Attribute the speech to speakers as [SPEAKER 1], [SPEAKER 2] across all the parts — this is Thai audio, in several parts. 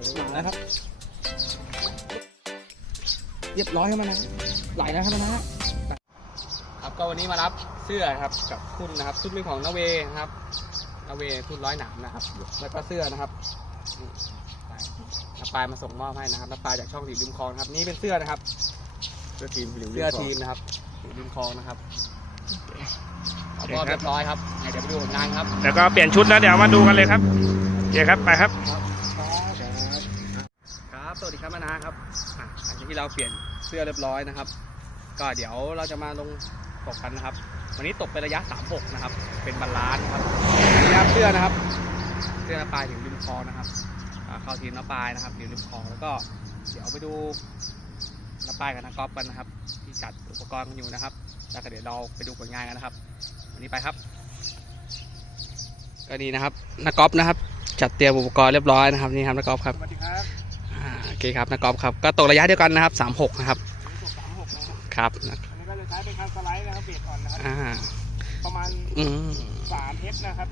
[SPEAKER 1] มาแล้วครับ เรียบร้อยครับมานะไหลแล้วครับมานะครับก็วันนี้มารับเสื้อครับกับทุนนะครับทุนเป็นของนาเวนะครับนาเวทุนร้อยหนามนะครับ แล้วก็เสื้อนะครับน้าปลายมาส่งมอบให้นะครับน้าปลายจากช่องถีบริมคลองนครับ นี่เป็นเสื้อนะครับ
[SPEAKER 2] เสื้อทีมหลิว
[SPEAKER 1] เสื้อทีมนะครับถีบริมคลองนะครับเอามอบเรียบร้อยครับเดี๋ยวไปดูผลงานครับ
[SPEAKER 2] แล้วก็เปลี่ยนชุดแล้วเดี๋ยวมาดูกันเลยครับเดี๋ยวครับไปครับ
[SPEAKER 1] สวัสดีครับมานะครับอะหลังจาก ที่เราเปลี่ยนเสื้อเรียบร้อยนะครับ ก็เดี๋ยวเราจะมาลงตกกันนะครับ วันนี้ตกเป็นระยะ 36 นะครับ เป็นบาลานซ์นะครับนี่ครับเสื้อนะครับ เสื้อน้าปลายถึงริมคองนะครับอ่าเข้าทีมน้าปลายนะครับอยู่ริมคองแล้วก็เดี๋ยวไปดูน้าปลายกับน้ากอล์ฟกันนะครับ ที่จัดอุปกรณ์กันอยู่นะครับแล้วก็เดี๋ยวเราไปดูผลงานกันนะครับ วันนี้ไปครับก็นี่นะครับนักกอล์ฟนะครับ จัดเตรียมอุปกรณ์เรียบร้อยนะครับนี่ครับนักกอล์ฟครับ
[SPEAKER 2] สวัสดีครับ
[SPEAKER 1] เคครับนักกอล์ฟครับก็ตกระยะเดียวกันนะครับ 36 นะครับ
[SPEAKER 2] สามหกนะครับ
[SPEAKER 1] ครับ
[SPEAKER 2] อันนี้ก็จะใช้เป็นคันสไลด์นะครับเบรกอ่อนนะครับ
[SPEAKER 1] อ่า
[SPEAKER 2] ประมาณ
[SPEAKER 1] อืม
[SPEAKER 2] สามเอสนะครับ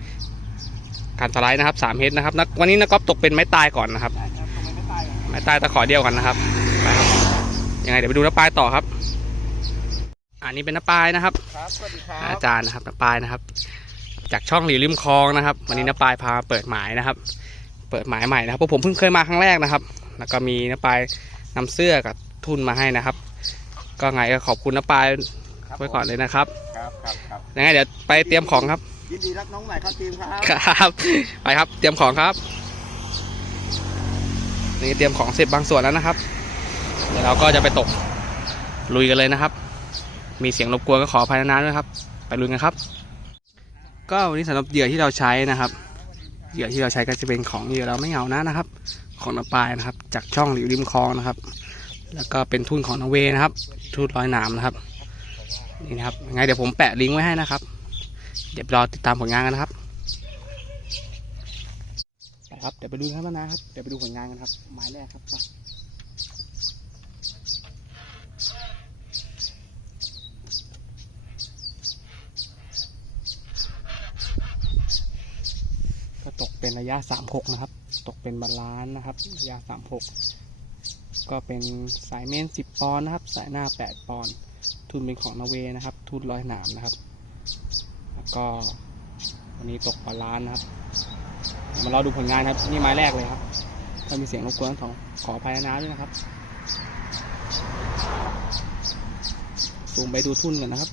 [SPEAKER 1] การสไลด์นะครับ3เฮดนะครับนักวันนี้นักกอล์ฟตกเป็นไม้ตายก่อนนะครับ
[SPEAKER 2] ได้ครับตรงนี้ไม่ตายอะ
[SPEAKER 1] ไม้ตายตะขอเดียวกันนะครับไปครับยังไงเดี๋ยวไปดูน้าปลายต่อครับ อันนี้เป็นน้าปลายนะครับ
[SPEAKER 2] ครับสวัสดีครับ
[SPEAKER 1] อาจารย์นะครับน้าปลายนะครับ จากช่องหลีริมคลองนะครับ วันนี้น้าปลายพาเปิดหมายนะครับ เปิดหมายใหม่นะครับเพราะผมเพิ่งเคยมาครั้งแรกนะครับ แล้วก็มีน้าปลายนำเสื้อกับทุนมาให้นะครับ ก็ไงก็ขอบคุณน้าปลาย
[SPEAKER 2] ครับ
[SPEAKER 1] ไว้ก่อนเลยนะครับ
[SPEAKER 2] ครับครับครับ
[SPEAKER 1] ยังไงเดี๋ยวไปเตรียมของครับ
[SPEAKER 2] ยินดีรับน้องใหม่เข้าทีมครับ
[SPEAKER 1] ครับไปครับเตรียมของครับนี่เตรียมของเสร็จบางส่วนแล้วนะครับเดี๋ยวเราก็จะไปตกลุยกันเลยนะครับ มีเสียงรบกวนก็ขออภัยนานๆด้วยครับ ไปลุยกันครับ ก็วันนี้สำหรับเหยื่อที่เราใช้นะครับเหยื่อที่เราใช้ก็จะเป็นของเหยื่อเราไม่เหงานะนะครับ ของน้ำปลายนะครับ จากช่องหลิวริมคลองนะครับ แล้วก็เป็นทุ่นของนอเวนะครับ ทุ่นร้อยนามนะครับ นี่นะครับยังไงเดี๋ยวผมแปะลิงก์ไว้ให้นะครับ เดี๋ยวรอติดตามผลงานกันนะครับครับเดี๋ยวไปดูครับนะครับ เดี๋ยวไปดูผลงานกันครับหมายแรกครับก็ตกเป็นระยะ36นะครับ เป็นบาลานนะครับระยะ36 ก็เป็นสายเมน 10 ปอนด์นะครับ สายหน้า 8 ปอนด์ทุนเป็นของนอร์เวย์นะครับ ทุนร้อยหนามนะครับ แล้วก็วันนี้ตกปลาล้านนะครับมารอดูผลงานครับ นี่ไม้แรกเลยครับ ถ้ามีเสียงรบกวนต้องขออภัยนะด้วยนะครับซูมไปดูทุ่นกันนะครับ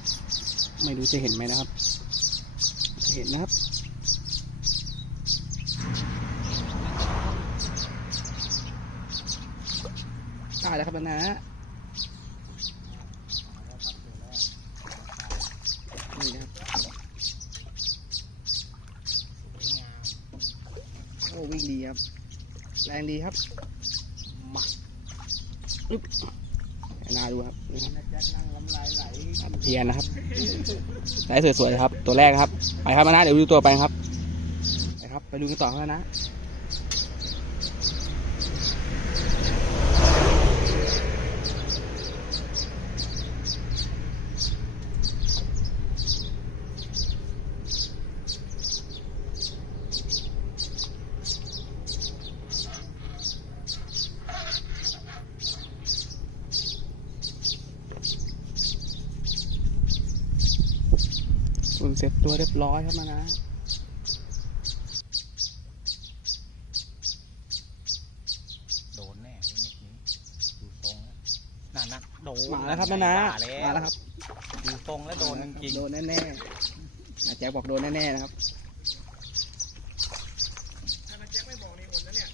[SPEAKER 1] ไม่รู้จะเห็นไหมนะครับ เห็นนะครับ แล้วครับนะนี่นะครับโอ้วิ่งดีครับ แรงดีครับมาอึ๊บนาดูครับเทียนนะครับได้สวยๆครับ ตัวแรกครับ ไปครับมานะเดี๋ยวดูตัวไปครับ ไปครับ ไปดูกันต่อครับนะ ส่วนเสร็จตัวเรียบร้อยครับมานะ
[SPEAKER 3] โดนแน่เม็ดนี้ดูทรงแล้วนั่นนะโดน
[SPEAKER 1] มาแล้วครับมานะ
[SPEAKER 3] ว่าแล้ว
[SPEAKER 1] มาแล้วครับ
[SPEAKER 3] ดูทรงแล้วโดนจริง
[SPEAKER 1] โดนแน่ๆอาแจ็คบอกโดนแน่ๆนะครับ
[SPEAKER 2] ถ้าแจ็คไม่บอกนี่อดแล้วเนี่ย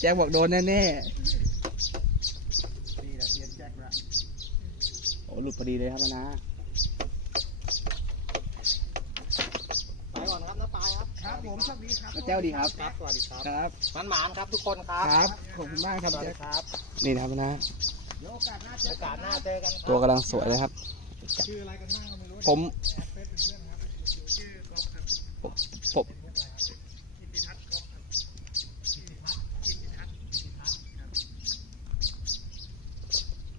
[SPEAKER 1] แจ็คบอกโดนแน่
[SPEAKER 2] นี่แหละเทียนแจ็คละ
[SPEAKER 1] ๆโอ้หลุดพอดีเลยครับมานะ
[SPEAKER 3] ไปก่อนครับน้าปาย ครับ
[SPEAKER 2] ครับผมโชคดีครับ
[SPEAKER 1] มาแจ้วดีครับ
[SPEAKER 3] ครับสวัสดีครับ
[SPEAKER 1] ครับ
[SPEAKER 3] มันหมานครับทุกคนครับ
[SPEAKER 1] ครับขอบคุณมากครับ
[SPEAKER 3] สวัส
[SPEAKER 1] แจ็
[SPEAKER 3] ดี
[SPEAKER 1] ค
[SPEAKER 3] ครับ
[SPEAKER 1] นี่นะครับมานะ
[SPEAKER 2] เดี๋ยวโอกาสหน้าเจ
[SPEAKER 3] โอ
[SPEAKER 2] อกา
[SPEAKER 3] สหน้าเจอกันครับ
[SPEAKER 1] ตัวกำลังสวยเลยครับ
[SPEAKER 2] ชื่ออะไรกันบ้างก็ไม่รู้
[SPEAKER 1] ผม
[SPEAKER 2] แอดเฟซเป็นเพื่อนครับชื่อกอล์ฟครับ
[SPEAKER 1] ผมผม
[SPEAKER 2] กิติทัศน์กอล์ฟครับกิติทัศน์กิติทัศน์กิติทัศน์ครับ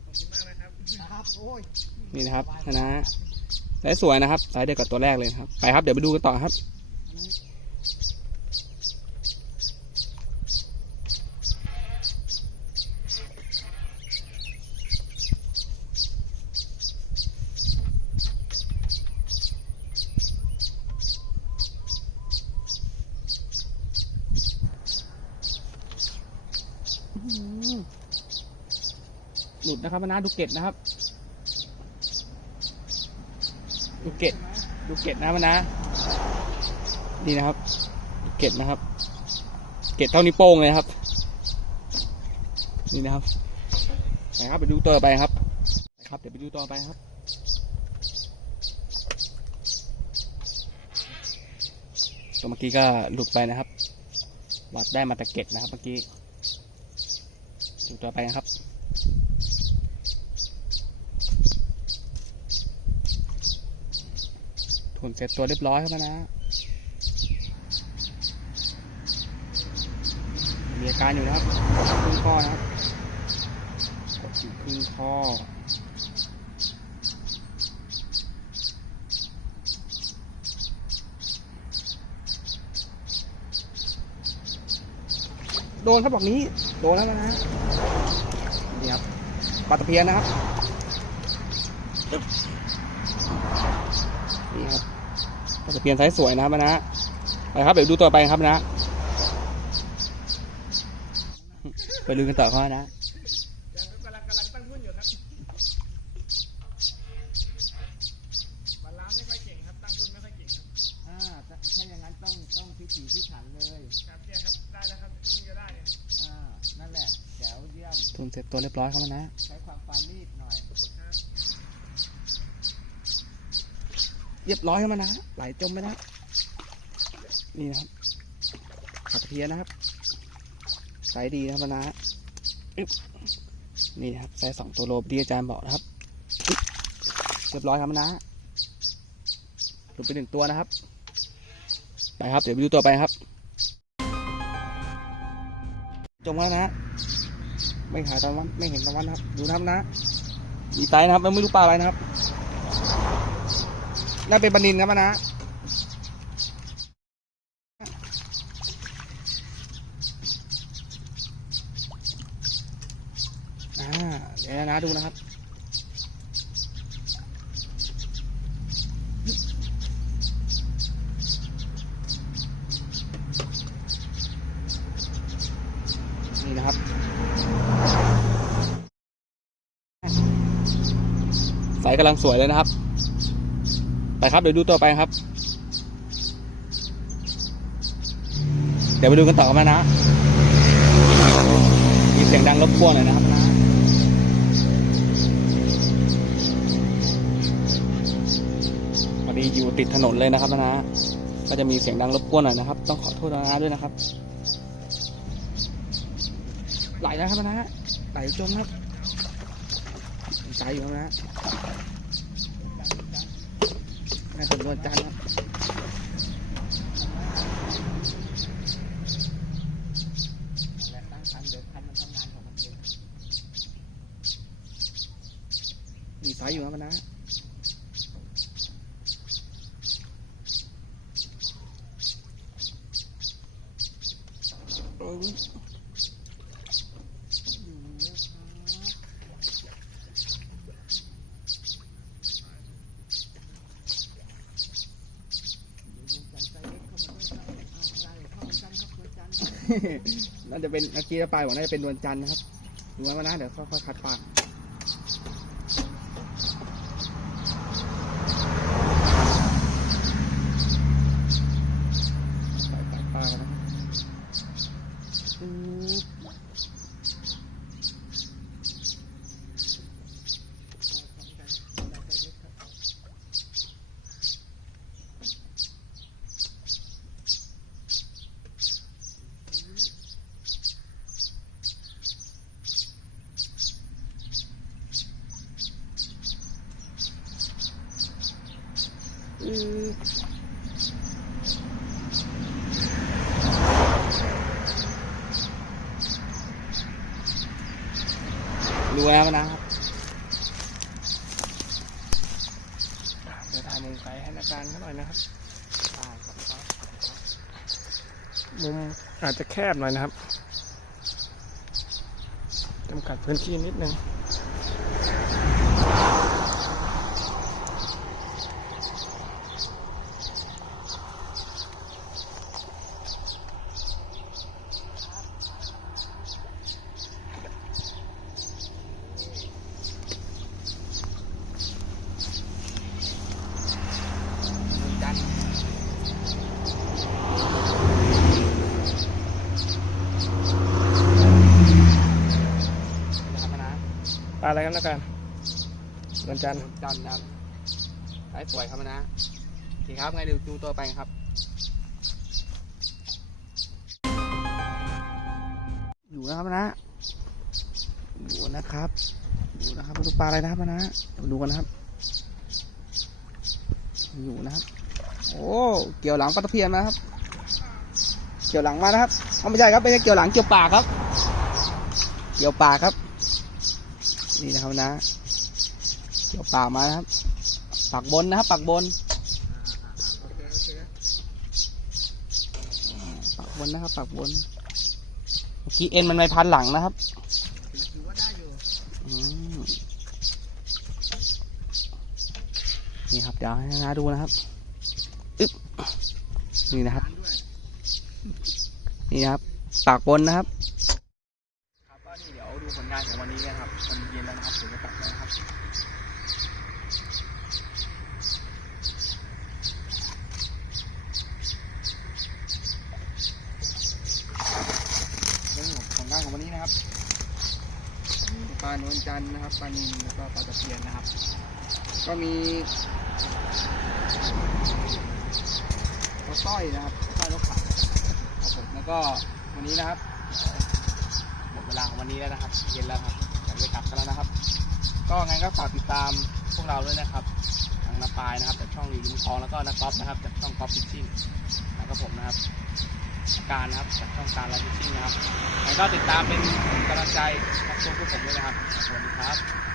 [SPEAKER 2] ขอบคุณมากนะครับครับโอ้ย
[SPEAKER 1] นี่นะครับมานะได้สวยนะครับ สายเดียวกับตัวแรกเลยนะครับ ไปครับ เดี๋ยวไปดูกันต่อครับ ลุดนะครับนะดูเกตนะครับ ดูเกตดูเกตนะมันนะนี่นะครับดูเกตนะครับ เกตเท่านิ้วโป้งเลยครับ นี่นะครับไปครับไปดูต่อไปครับครับ เดี๋ยวไปดูต่อไปครับตัวเมื่อกี้ก็หลุดไปนะครับ วัดได้มาแต่เก็ดนะครับเมื่อกี้ดูตัวไปนะครับ ทุนเสร็จตัวเรียบร้อยครับนะมีอาการอยู่นะครับครึ่งข้อนะครับกดอยู่ครึ่งข้อโดนครับบอกนี้ โดนแล้วนะฮะนี่ครับปลาตะเพียนนะครับนี่ครับ ตะเพียนไซส์สวยนะครับนะไปครับเดี๋ยวดูตัวไปครับนะ ไปดูกันต่อเขานะ
[SPEAKER 2] ยังกำลังกำลังตั้งรุ่นอยู่ครับบาลานซ์ไม่ค่อยเก่งครับตั้งรุ่นไม่ค่อยเก่งครับ
[SPEAKER 3] อ่าถ้าถ้าอย่างนั้นต้องต้องพิถีพิถันเลย
[SPEAKER 2] ครับเนี่ยครับได้แล้วครับเพิ่งจะได้เลยครับ
[SPEAKER 3] อ่านั่นแหละแจ๋วเยี่ยม
[SPEAKER 1] ทุนเสร็จตัวเรียบร้อยครับนะ
[SPEAKER 3] ใช้ความปานีตหน่อย
[SPEAKER 2] ครับ
[SPEAKER 1] เรียบร้อยครับนะไหลจมไปนะนี่นะครับเพียนนะครับไซส์ดีนะครับนะอึ๊บนี่นะครับไซส์สองตัวโลบที่อาจารย์บอกนะครับเรียบร้อยครับนะหลุดไปหนึ่งตัวนะครับ ไปครับ เดี๋ยวไปดูตัวไปครับ จมแล้วนะ ไม่หายตะวันไม่เห็นตะวันนะครับ ดูนะครับนะมีไตนะครับแล้วไม่รู้ปลาอะไรนะครับ น่าเป็นปลานินครับนะเดี๋ยวนะดูนะครับ นี่นะครับ สายกำลังสวยเลยนะครับ ไปครับเดี๋ยวดูต่อไปครับ เดี๋ยวไปดูกันต่อกันะ มีเสียงดังรบกวนหน่อยนะครับนะพอดีอยู่ติดถนนเลยนะครับนะก็จะมีเสียงดังรบกวนหน่อยนะครับ ต้องขอโทษนะด้วยนะครับ ไหลนะครับนะไหลจมครับใจอยู่ครับนะ น่าจะโดนจันทร์ครับ
[SPEAKER 3] นั่นแหละตั้งคันเดี๋ยวคันมันทำงานของมันเอง
[SPEAKER 1] มีสายอยู่ครับนะโอ้ย น่าจะเป็นเมื่อกี้ปลายบอกน่าจะเป็นดวงจันทร์นะครับดูไว้มานะเดี๋ยวค่อยๆคัดปาก ปล่อยปล่อยปลากันนะปึ๊บปึ๊บ ดูแล้วนะครับ เดี๋ยวถ่ายมุมไกลให้อาจารย์เขาหน่อยนะครับมุมอาจจะแคบหน่อยนะครับจำกัดพื้นที่นิดนึง
[SPEAKER 2] อะไรครับนักการวันจันทร์
[SPEAKER 1] จันทร์นะครับสายสวยครับนะโอเคครับไงเดี๋ยวดูตัวไปครับ อยู่นะครับนะอยู่นะครับอยู่นะครับมาดูปลาอะไรนะครับนะเดี๋ยวมาดูกันนะครับ อยู่นะครับ โอ้เกี่ยวหลังปลาตะเพียนนะครับ เกี่ยวหลังมานะครับเอาไม่ใช่ครับไม่ใช่เกี่ยวหลังเกี่ยวปากครับ เกี่ยวปากครับ นี่นะครับนะเกี่ยวปากมานะครับปากบนนะครับปากบนปากบนนะครับปากบนเมื่อกี้เอ็นมันไปพันหลังนะครับนี่ครับเดี๋ยวให้นาดูนะครับอึ๊บนี่นะครับ
[SPEAKER 2] นี่
[SPEAKER 1] นะครับ ปากบนนะครับ ก็นี่เดี๋ยวดูผลงานของวันนี้นะครับตอนเย็นแล้วนะครับถึงจะกลับแล้วนะครับเรื่องของผลงานของวันนี้นะครับปลานวลจันนะครับปลานิลแล้วก็ปลาตะเพียนนะครับ ก็มีปลาสร้อยนะครับปลาสร้อยนกขาครับผมแล้วก็วันนี้นะครับ เวลาของวันนี้แล้วนะครับ เย็นแล้วครับอยากจะกลับกันแล้วนะครับ ก็งั้นก็ฝากติดตามพวกเราด้วยนะครับทางนาปายนะครับจากช่องรีลุงทองแล้วก็นักกอล์ฟนะครับจากช่องกอล์ฟฟิชชิ่งแล้วก็ผมนะครับการนะครับจากช่องการไลฟ์ฟิชชิ่งนะครับงั้นก็ติดตามเป็นกำลังใจกับพวกพวกผมด้วยนะครับสวัสดีครับ